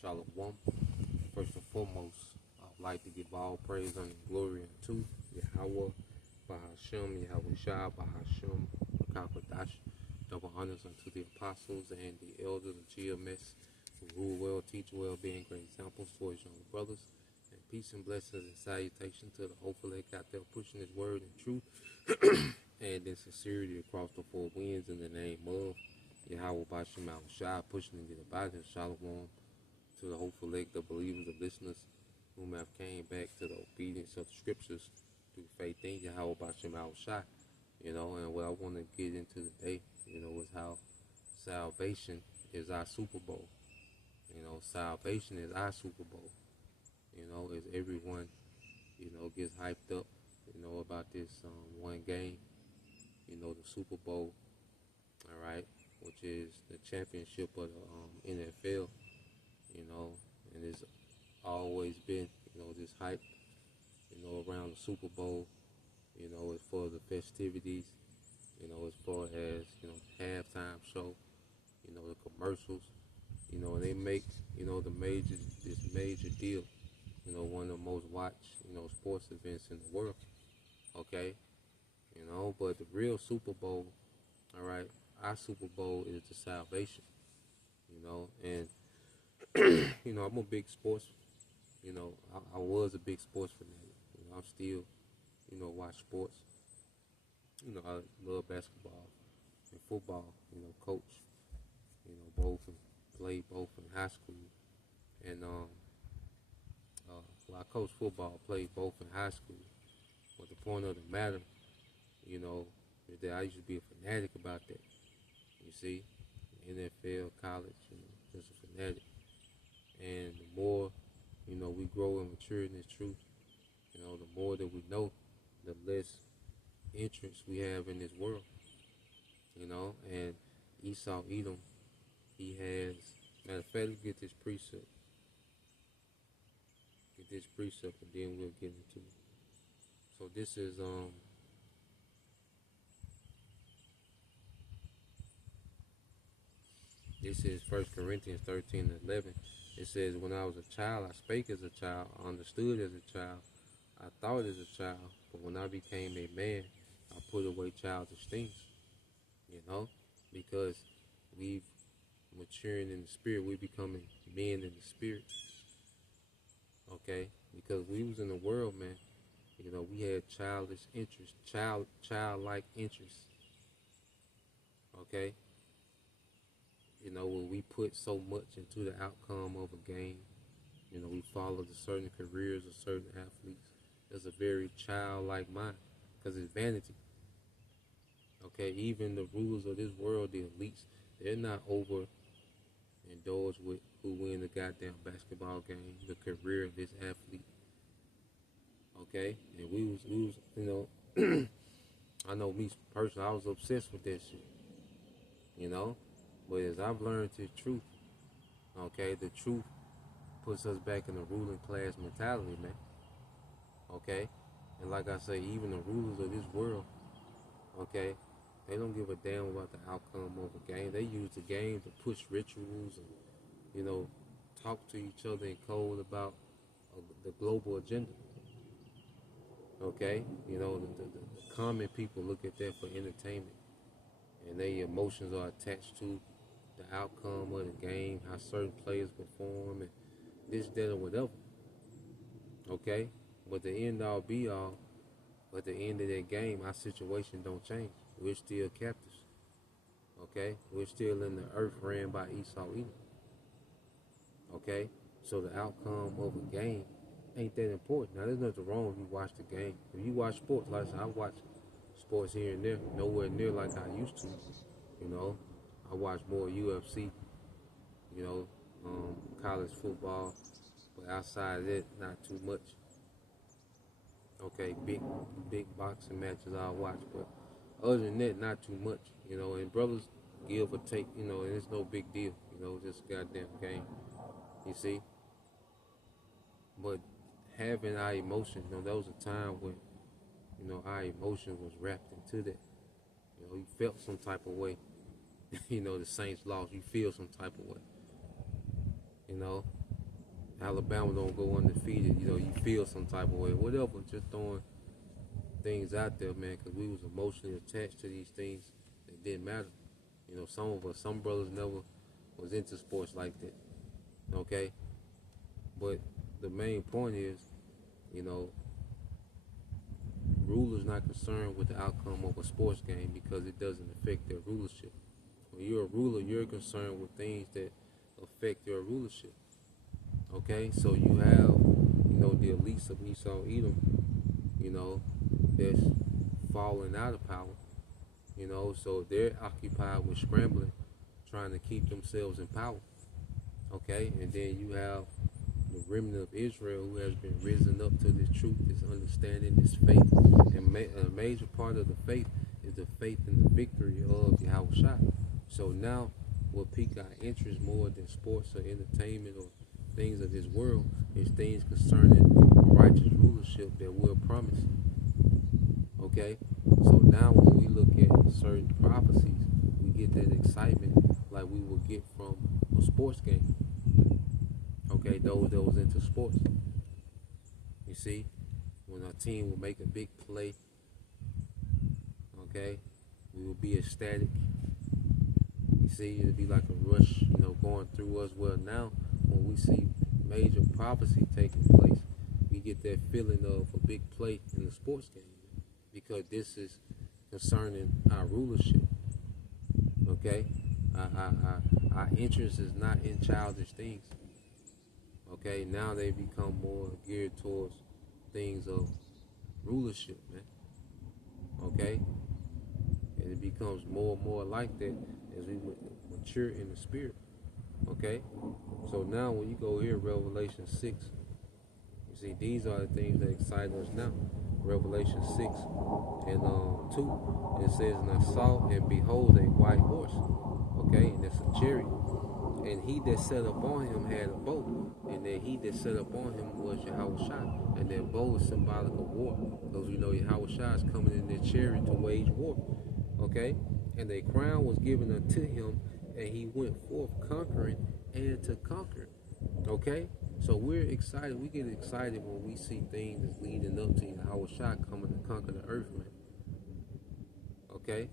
Shalom. First and foremost, I'd like to give all praise and glory unto Yahweh, Bahashem, Yahweh Shah, Bahashem, Rakakadash. Double honors unto the apostles and the elders of GMS who rule well, teach well, being great examples for his young brothers. And peace and blessings and salutation to the hopeful that got there pushing his word in truth and in sincerity across the four winds in the name of Yahweh Bashem Al Shah, pushing to get about his shalom to the hopeful elect, the believers, the listeners whom have came back to the obedience of the scriptures through faith in Yahweh Bashem Al Shah. And what I want to get into today, is how salvation is our Super Bowl. Salvation is our Super Bowl. As everyone, gets hyped up, about this one game, the Super Bowl, all right, which is the championship of the NFL, and it's always been, this hype, around the Super Bowl, as far as the festivities, as far as, the halftime show, the commercials, and they make, this major deal, one of the most watched, sports events in the world, okay, but the real Super Bowl, all right, our Super Bowl is the salvation, and, I'm a big sports, I was a big sports fanatic, I'm still, watch sports, I love basketball and football, coach, both, and played both in high school, and, I coached football, played both in high school, but the point of the matter, is that I used to be a fanatic about that, you see, NFL, college, just a fanatic, and the more, we grow and mature in this truth, the more that we know, the less interest we have in this world, and Esau Edom, he has, matter of fact, let's get this precept, and then we'll get into it. So this is, First Corinthians 13:11. It says, when I was a child, I spake as a child, I understood as a child, I thought as a child, but when I became a man, I put away childish things, because we've maturing in the spirit, we becoming men in the spirit, okay, because we was in the world, man, we had childish interest, childlike interest, okay, when we put so much into the outcome of a game, we follow the certain careers of certain athletes. There's a very childlike mind, because it's vanity. Okay, even the rulers of this world, the elites, they're not over indulged with who win the goddamn basketball game, the career of this athlete. Okay, and we was, I know me personally, I was obsessed with that shit. But as I've learned the truth, okay, the truth puts us back in the ruling class mentality, man. Okay? And like I say, even the rulers of this world, okay, they don't give a damn about the outcome of a game. They use the game to push rituals and, talk to each other in code about the global agenda. Okay? The common people look at that for entertainment. And their emotions are attached to the outcome of the game, how certain players perform, and this, that, or whatever. Okay? But the end all be all, at the end of that game, our situation don't change. We're still captives. Okay? We're still in the earth ran by Esau Edom. Okay? So the outcome of a game ain't that important. Now, there's nothing wrong if you watch the game. If you watch sports, like I watch sports here and there, nowhere near like I used to. I watch more UFC, college football, but outside of that, not too much. Okay, big boxing matches I watch, but other than that, not too much. And brothers give or take, and it's no big deal. Just a goddamn game. You see? But having our emotions, there was a time when, our emotions was wrapped into that. You felt some type of way. The Saints lost, you feel some type of way. Alabama don't go undefeated. You know, you feel some type of way, whatever. Just throwing things out there, man, because we was emotionally attached to these things that didn't matter. You know, some of us, some brothers never was into sports like that. Okay, but the main point is, you know, rulers not concerned with the outcome of a sports game because it doesn't affect their rulership. When you're a ruler, you're concerned with things that affect your rulership. Okay, so you have, you know, the elites of Esau, Edom, you know, that's falling out of power. You know, so they're occupied with scrambling, trying to keep themselves in power. Okay, and then you have the remnant of Israel who has been risen up to this truth, this understanding, this faith. And a major part of the faith is the faith in the victory of Yahweh. So now what pique our interest more than sports or entertainment or things of this world is things concerning righteous rulership that we're promised. Okay? So now when we look at certain prophecies, we get that excitement like we would get from a sports game. Okay, those that was into sports. You see, when our team will make a big play, okay, we will be ecstatic. You see, it'll be like a rush, you know, going through us. Well, now when we see major prophecy taking place, we get that feeling of a big play in the sports game because this is concerning our rulership. Okay, our interest is not in childish things. Okay, now they become more geared towards things of rulership, man. Okay, and it becomes more and more like that as we mature in the spirit. Okay, so now when you go here, Revelation 6, you see these are the things that excite us now. Revelation 6 and 2, it says, and I saw and behold a white horse. Okay, and it's a chariot. And he that sat upon him had a bow, and that he that sat upon him was Yahweh. And that bow is symbolic of war. Because we know Yahweh is coming in their chariot to wage war. Okay? And a crown was given unto him, and he went forth conquering and to conquer. Okay? So we're excited. We get excited when we see things that's leading up to Yahweh coming to conquer the earth, man. Okay?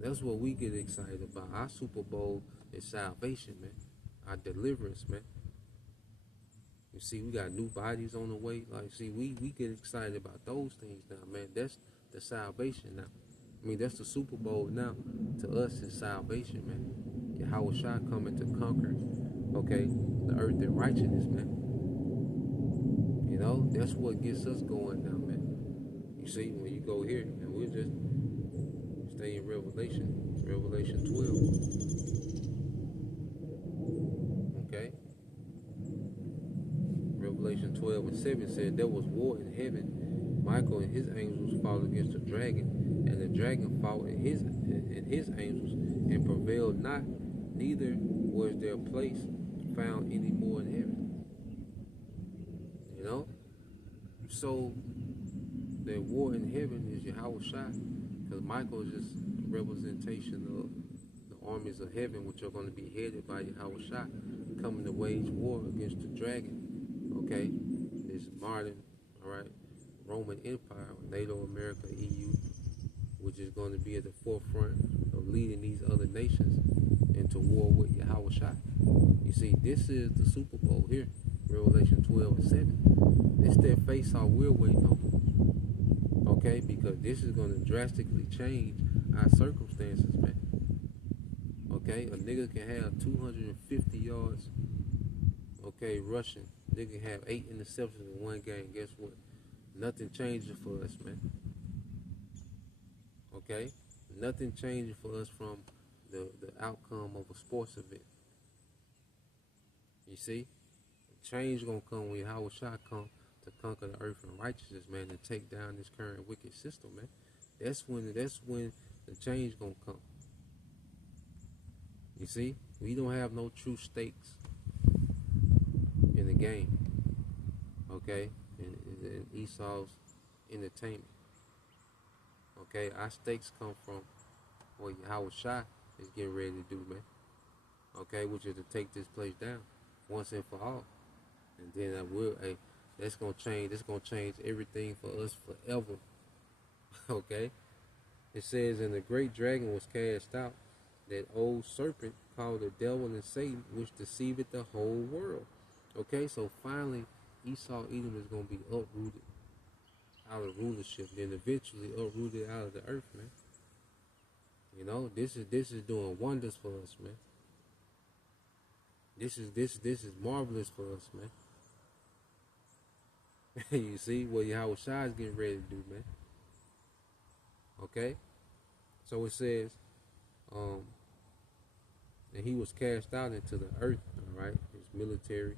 That's what we get excited about. Our Super Bowl is salvation, man. Our deliverance, man. You see, we got new bodies on the way. Like, see, we get excited about those things now, man. That's the salvation now. I mean, that's the Super Bowl now. To us, it's salvation, man. Yahweh coming to conquer, okay, the earth in righteousness, man. You know, that's what gets us going now, man. You see, when you go here, and we'll just stay in Revelation 12. Okay? Revelation 12 and 7 said there was war in heaven. Michael and his angels fought against the dragon, and the dragon fought and his angels, and prevailed not, neither was their place found any more in heaven. You know? So the war in heaven is Yahweh Shai, because Michael is just a representation of the armies of heaven, which are going to be headed by Yahweh Shai, coming to wage war against the dragon. Okay, this modern, all right, Roman Empire, NATO, America, EU, which is going to be at the forefront of leading these other nations into war with Yahweh Shai. You see, this is the Super Bowl here, Revelation 12 and 7. It's that face off we're waiting on. Okay, because this is going to drastically change our circumstances, man. Okay, a nigga can have 250 yards, okay, rushing. Nigga can have 8 interceptions in one game. Guess what? Nothing changes for us, man. Okay? Nothing changes for us from the outcome of a sports event. You see? Change gonna come when Yahweh Shai come to conquer the earth in righteousness, man, and take down this current wicked system, man. That's when the change gonna come. You see? We don't have no true stakes in the game. Okay? In Esau's entertainment. Okay? Our stakes come from what Yahweh Shai is getting ready to do, man. Okay? Which is to take this place down once and for all. And then I will, hey, that's gonna change. That's gonna change everything for us forever. Okay. It says, and the great dragon was cast out, that old serpent called the devil and Satan, which deceiveth the whole world. Okay, so finally, Esau Edom is gonna be uprooted out of rulership, then eventually uprooted out of the earth, man. You know, this is doing wonders for us, man. This is marvelous for us, man. You see what Yahweh Shai is getting ready to do, man. Okay, so it says, and he was cast out into the earth. All right, his military,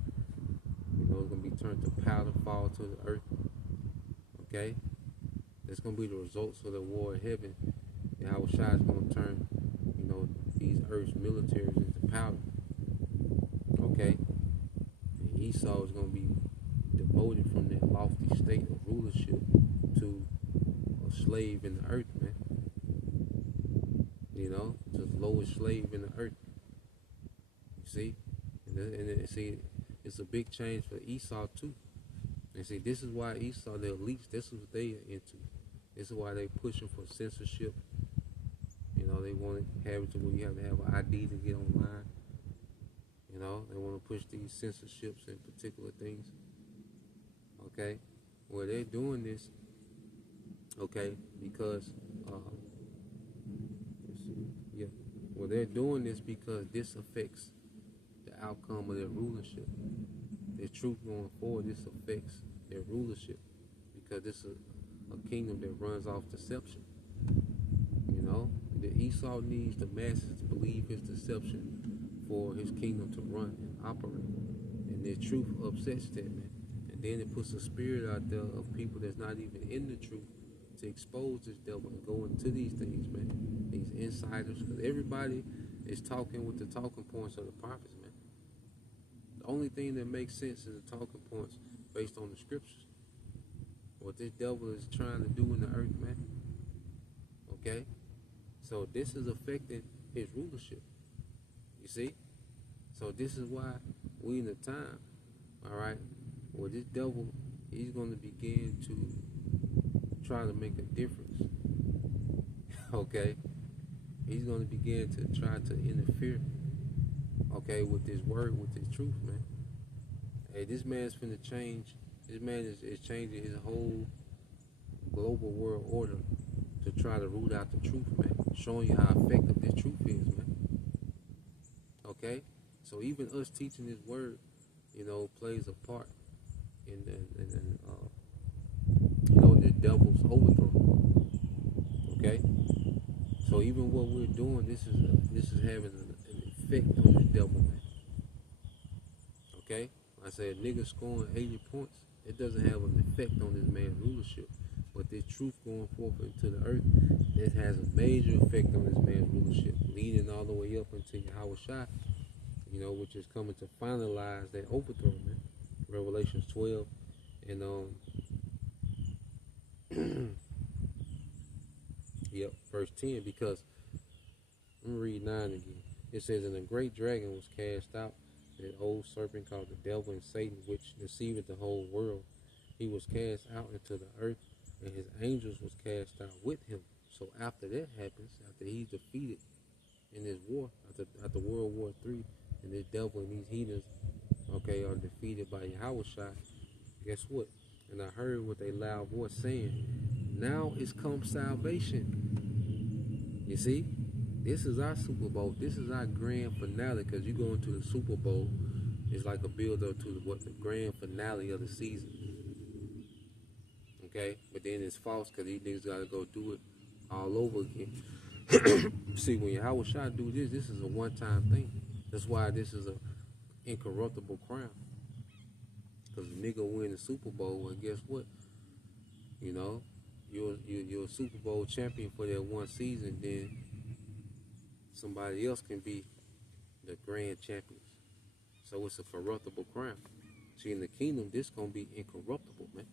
you know, it's gonna be turned to powder, fall to the earth. Okay, that's gonna be the results of the war of heaven. Yahweh Shai is gonna turn, you know, these earth's militaries into powder. Okay, and Esau is gonna be demoted from that lofty state of rulership to a slave in the earth, man. You know, to the lowest slave in the earth. You see, and see, it's a big change for Esau too. And see, this is why Esau, the elites, this is what they are into. This is why they pushing for censorship. You know, they want to have it to where you have to have an ID to get online. You know, they want to push these censorships and particular things. Okay, well, they're doing this. Okay, because let's see, yeah, well, they're doing this because this affects the outcome of their rulership. Their truth going forward, this affects their rulership because this is a kingdom that runs off deception. You know, the Esau needs the masses to believe his deception for his kingdom to run and operate. And their truth upsets that, man. And then it puts a spirit out there of people that's not even in the truth to expose this devil and go into these things, man. These insiders, because everybody is talking with the talking points of the prophets, man. The only thing that makes sense is the talking points based on the scriptures. What this devil is trying to do in the earth, man. Okay? So this is affecting his rulership. You see? So this is why we in the time, all right, where this devil, he's going to begin to try to make a difference. Okay? He's going to begin to try to interfere, okay, with this word, with this truth, man. Hey, this man's finna change. This man is changing his whole global world order to try to root out the truth, man. Showing you how effective this truth is, man. Okay? So even us teaching this word, you know, plays a part in you know, the devil's overthrow. Okay? So even what we're doing, this is having an effect on the devil, man. Okay? I said nigga scoring 80 points, it doesn't have an effect on this man's rulership. But this truth going forth into the earth, it has a major effect on this man's rulership, leading all the way up into Yahweh Shai, you know, which is coming to finalize that overthrow, man. Revelations 12 and yep, verse 10, because I'm gonna read 9 again. It says, and a great dragon was cast out, that old serpent called the devil and Satan, which deceiveth the whole world. He was cast out into the earth, and his angels was cast out with him. So after that happens, after he's defeated in this war, after World War III, and this devil and these heathens, okay, are defeated by Yahweh Shai, guess what? And I heard with a loud voice saying, now is come salvation. You see? This is our Super Bowl. This is our grand finale, because you go into the Super Bowl, it's like a build-up to the grand finale of the season. Okay? But then it's false, because these niggas got to go do it all over again. See, when Yahweh Shai do this is a one-time thing. That's why this is an incorruptible crown. Because the nigga win the Super Bowl, and guess what? You know, you're a Super Bowl champion for that one season, then somebody else can be the grand champions. So it's a corruptible crown. See, in the kingdom, this gonna be incorruptible, man.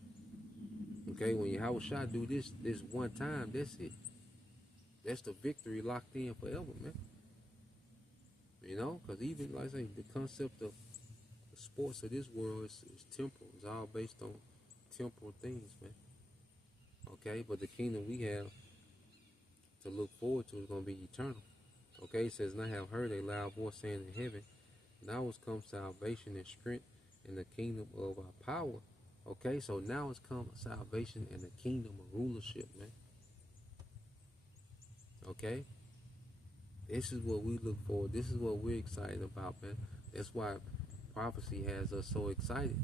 Okay, when Yahweh Shai do this one time, that's it. That's the victory locked in forever, man. You know, because even, like I say, the concept of The sports of this world is temporal. It's all based on temporal things, man. Okay, but the kingdom we have to look forward to is going to be eternal. Okay, it says, and I have heard a loud voice saying in heaven, now has come salvation and strength in the kingdom of our power. Okay, so now has come salvation and the kingdom of rulership, man. Okay, this is what we look for. This is what we're excited about, man. That's why prophecy has us so excited.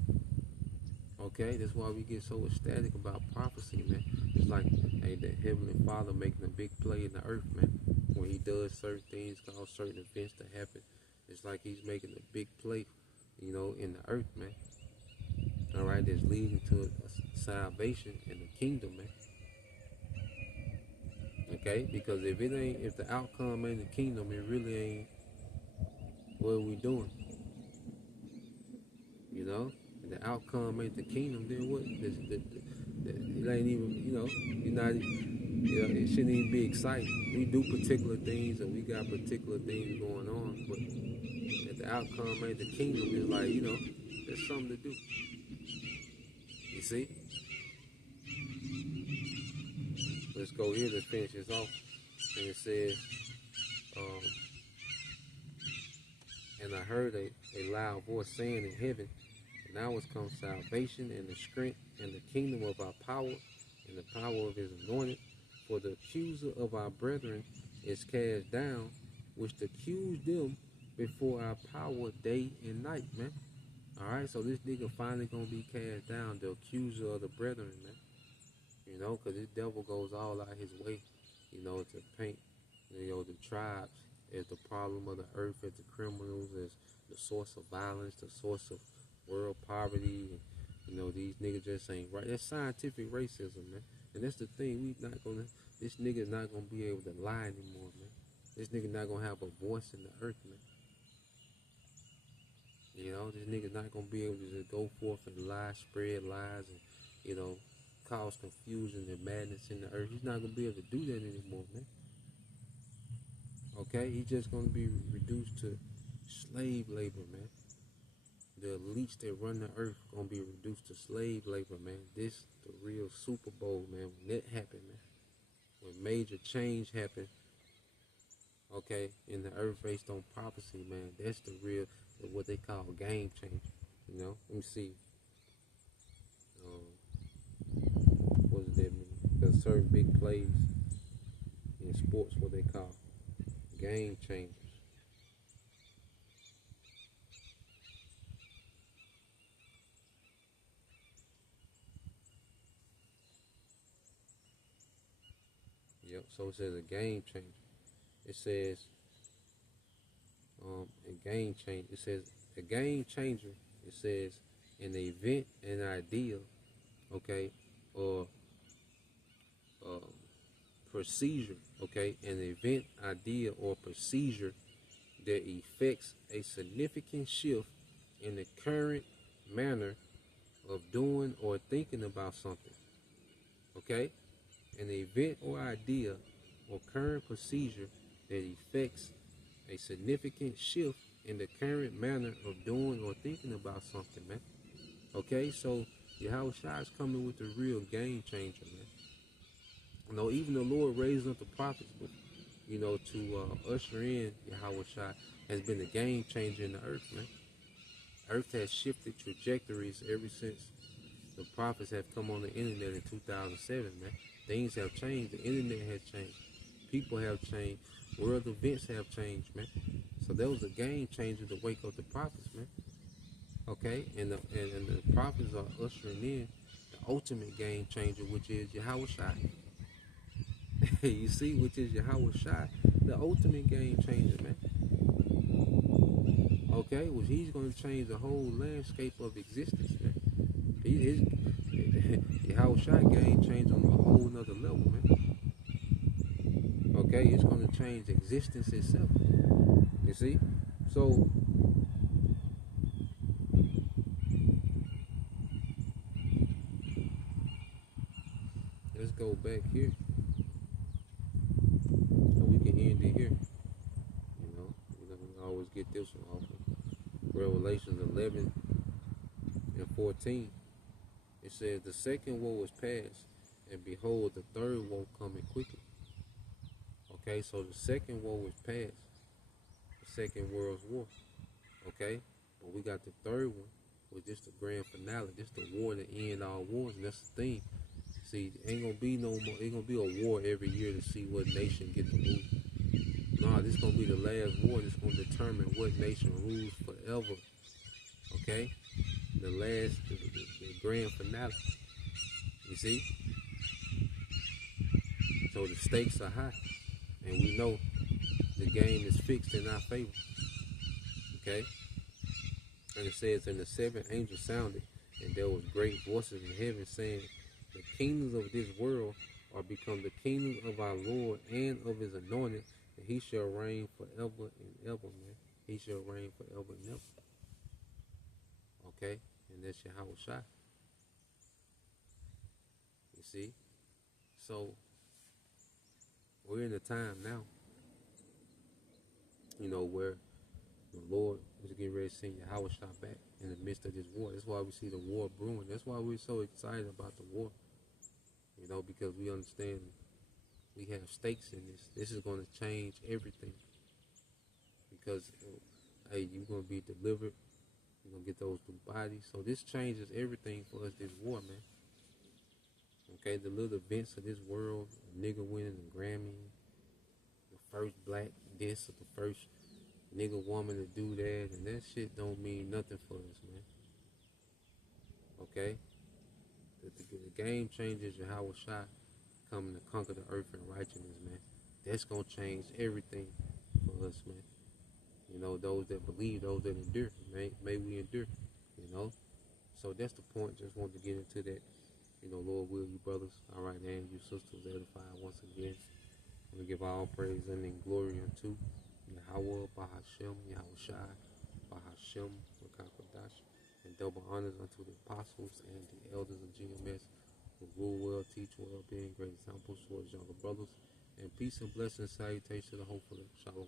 Okay, that's why we get so ecstatic about prophecy, man. It's like, hey, the Heavenly Father making a big play in the earth, man. When He does certain things, cause certain events to happen, it's like He's making a big play, you know, in the earth, man. All right, that's leading to salvation in the kingdom, man. Okay, because if the outcome ain't the kingdom, it really ain't what are we doing. You know, and the outcome ain't the kingdom, then what? It ain't even, you know, you're not, you know, it shouldn't even be exciting. We do particular things and we got particular things going on, but if the outcome ain't the kingdom, it's like, you know, there's something to do. You see? Let's go here to finish this off. And it says, and I heard a loud voice saying in heaven, now has come salvation and the strength and the kingdom of our power and the power of His anointed. For the accuser of our brethren is cast down, which accused them before our power day and night, man. Alright, so this nigga finally gonna be cast down, the accuser of the brethren, man. You know, because this devil goes all out his way, you know, to paint, you know, the tribes as the problem of the earth, as the criminals, as the source of violence, the source of world poverty, and, you know, these niggas just ain't right. That's scientific racism, man. And that's the thing, this nigga's not gonna be able to lie anymore, man. This nigga not gonna have a voice in the earth, man. You know, this nigga's not gonna be able to just go forth and lie, spread lies, and, you know, cause confusion and madness in the earth. He's not gonna be able to do that anymore, man. Okay, he's just gonna be reduced to slave labor, man. The elites that run the earth gonna be reduced to slave labor, man. This the real Super Bowl, man. When that happened, man, when major change happened, okay, in the earth based on prophecy, man, that's the real, what they call game changer. You know, let me see. What does that mean? There's certain big plays in sports, what they call game changers. Yep, so it says a game changer. It says a game change. It says a game changer. It says an event, an idea, okay, or procedure, okay, an event, idea, or procedure that effects a significant shift in the current manner of doing or thinking about something, okay, an event or idea or current procedure that effects a significant shift in the current manner of doing or thinking about something, man. Okay, so Yahweh Shai is coming with the real game changer, man. You know, even the Lord raised up the prophets, but, you know, to usher in Yahweh Shai has been a game changer in the earth, man. Earth has shifted trajectories ever since the prophets have come on the internet in 2007, man. Things have changed. The internet has changed. People have changed. World events have changed, man. So there was a game changer to wake up the prophets, man. Okay, and the prophets are ushering in the ultimate game changer, which is Yahweh Shai. You see, which is Yahweh Shai, the ultimate game changer, man. Okay, well, he's going to change the whole landscape of existence, man. Yahweh Shai game change on a whole nother level, man. Okay, it's going to change existence itself. You see? So, let's go back here. So we can end it here. You know, we always get this one off. Revelations 11 and 14. It says, the second woe is past, and behold, the third woe coming quickly. Okay, so the second woe is past, the Second World War. Okay, but we got the third one, which is the grand finale. This the war to end all wars, and that's the thing. See, ain't gonna be no more. Ain't gonna be a war every year to see what nation get the move. Nah, this gonna be the last war. This gonna determine what nation rules forever. Okay, the grand finale. You see, so the stakes are high, and we know the game is fixed in our favor. Okay, and it says, and the seventh angel sounded, and there was great voices in heaven saying, the kingdoms of this world are become the kingdom of our Lord and of his anointed, and he shall reign forever and ever, man. He shall reign forever and ever. Okay? And that's Yahweh Shai. You see? So, we're in a time now, where the Lord is getting ready to send Yahweh Shai back in the midst of this war. That's why we see the war brewing. That's why we're so excited about the war. Because we understand we have stakes in this. This is going to change everything. Because, hey, you're going to be delivered. You're going to get those new bodies. So this changes everything for us, this war, man. Okay, the little events of this world, a nigga winning a Grammy, the first black this, or the first nigga woman to do that, and that shit don't mean nothing for us, man. Okay? The game changers, Yahweh Shai coming to conquer the earth in righteousness, man. That's going to change everything for us, man. Those that believe, those that endure, may we endure, So that's the point. Just wanted to get into that. Lord will, you brothers, all right, and you sisters, edified once again. We give all praise and glory unto Yahweh, Bahashem, Yahweh Shai, Bahashem, Makakodash, and double honors unto the apostles and the elders of GMS who rule well, teach well, being great examples towards younger brothers, and peace and blessings, salutation to the hopeful. Shalom.